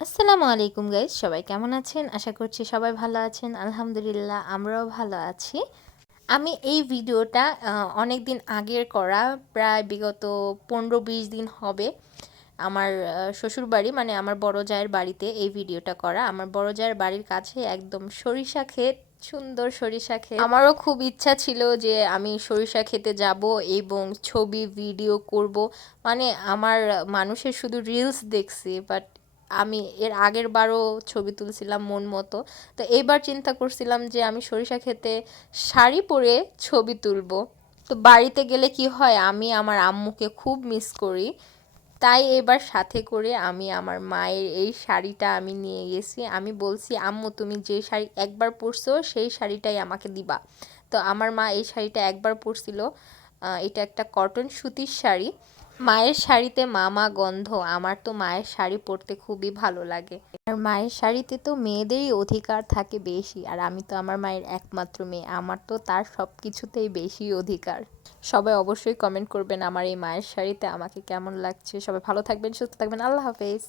আসসালামু আলাইকুম গাইজ সবাই কেমন আছেন? আশা করছি সবাই ভালো আছেন। আলহামদুলিল্লাহ আমরাও ভালো আছি। আমি এই ভিডিওটা অনেক দিন আগের করা, প্রায় বিগত পনেরো বিশ দিন হবে আমার শ্বশুর বাড়ি মানে আমার বড় জায়ের বাড়িতে এই ভিডিওটা করা। আমার বড় জায়ের বাড়ির কাছে একদম সরিষা ক্ষেত, সুন্দর সরিষা ক্ষেত। আমারও খুব ইচ্ছা ছিল যে আমি সরিষা খেতে যাব এবং ছবি ভিডিও করব। মানে আমার মানুষের শুধু রিলস দেখছি বাট আমি এর আগের বারও ছবি তুলছিলাম মন মতো। তো এইবার চিন্তা করছিলাম যে আমি সরিষা খেতে শাড়ি পরে ছবি তুলব। তো বাড়িতে গেলে কি হয়? আমি আমার আম্মুকে খুব মিস করি। তাই এবার সাথে করে আমি আমার মায়ের এই শাড়িটা আমি নিয়ে গেছি। আমি বলছি, আম্মু, তুমি যে শাড়ি একবার পরছো, সেই শাড়িটাই আমাকে দিবা। তো আমার মা এই শাড়িটা একবার পরছিল। এটা একটা কটন সুতির শাড়ি। মায়ের শাড়িতে মামা গন্ধ, আমার তো মায়ের শাড়ি পরতে খুবই ভালো লাগে। আর মায়ের শাড়িতে তো মেয়েদেরই অধিকার থাকে বেশি, আর আমি তো আমার মায়ের একমাত্র মেয়ে, আমার তো তার সব কিছুতেই বেশি অধিকার। সবাই অবশ্যই কমেন্ট করবেন আমার এই মায়ের শাড়িতে আমাকে কেমন লাগছে। সবাই ভালো থাকবেন, সুস্থ থাকবেন, আল্লাহ হাফেজ।